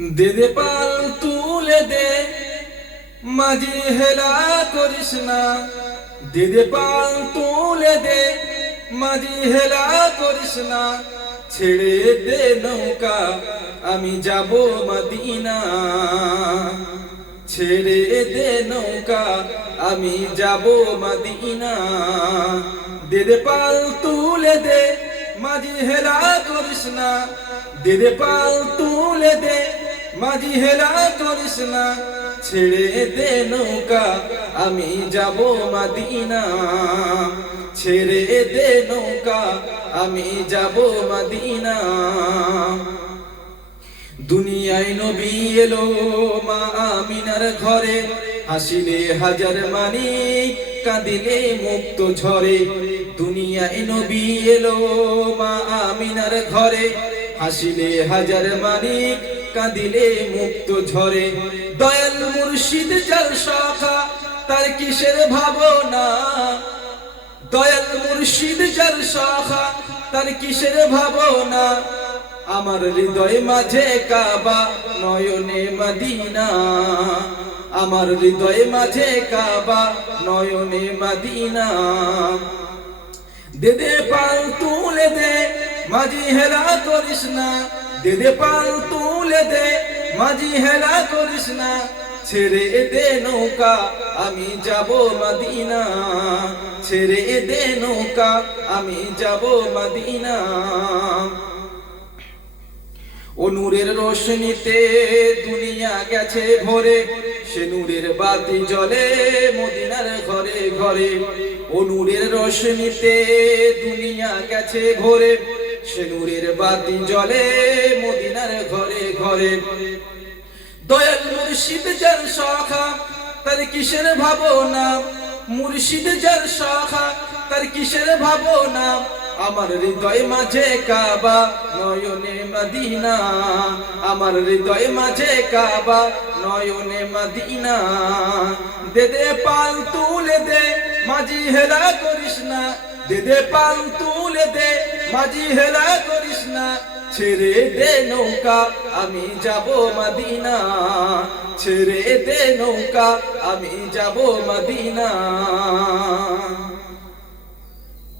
দে দে পাল তুলে দে, মাঝি হেলা করিস না। দে দে পাল তুলে দে, মাঝি হেলা করিস না। ছেড়ে দে নৌকা, আমি যাব মদিনা। ছেড়ে দে নৌকা, আমি যাব মদিনা। দে দে পাল তুলে দে, মাঝি হেলা করিস না। দে দে পাল তুলে দে, মাঝি হেলা করিস না। ছেড়ে দে নৌকা, আমি যাব মদিনা। ছেড়ে দে নৌকা, আমি যাব মদিনা। দুনিয়ায় নবী এলো মা আমিনার ঘরে, হাসিলে হাজার মানিক, কাঁদিলে মুক্ত ঝরে। দুনিয়ায় নবী এলো মা আমিনার ঘরে, হাসিলে হাজার মানিক, কাঁদিলে মুক্ত ঝরে। দয়াল মুর্শিদ যার শাখা, তার কিসের ভাবনা। দয়াল মুর্শিদ যার শাখা, তার কিসের ভাবনা। আমার হৃদয় মাঝে কাবা, নয়নে মদিনা। আমার হৃদয় মাঝে কাবা, নয়নে মদিনা। দে দে পাল তুলে দে, মাঝি হেলা করিস না। দে দে পাল তুলে দে, মাঝি হেলা করিস না। ছেড়ে দে নৌকা, আমি যাব মদিনা। ছেড়ে দে নৌকা, আমি যাব মদিনা। ও নূরের রোশনীতে দুনিয়া গেছে ভরে, সে নূরের বাতি জ্বলে মদিনার ঘরে ঘরে। ও নূরের রোশনীতে দুনিয়া গেছে ভরে, সে নূরের বাতি জ্বলে মদিনার ঘরে ঘরে। দয়াল মুর্শিদ যার শাখা, তার কিসের ভাবনা। মুর্শিদ যার শাখা, তার কিসের ভাবনা। আমার হৃদয় মাঝে কাবা, নয়নে মদিনা। আমার হৃদয় মাঝে কাবা, নয়নে মদিনা। দে দে পাল তুলে দে, মাঝি হেলা করিস না। দে দে পাল তুলে দে, মাঝি হেলা করিস না। ছেড়ে দে নৌকা, আমি যাব মদিনা। ছেড়ে দে নৌকা, আমি যাব মদিনা।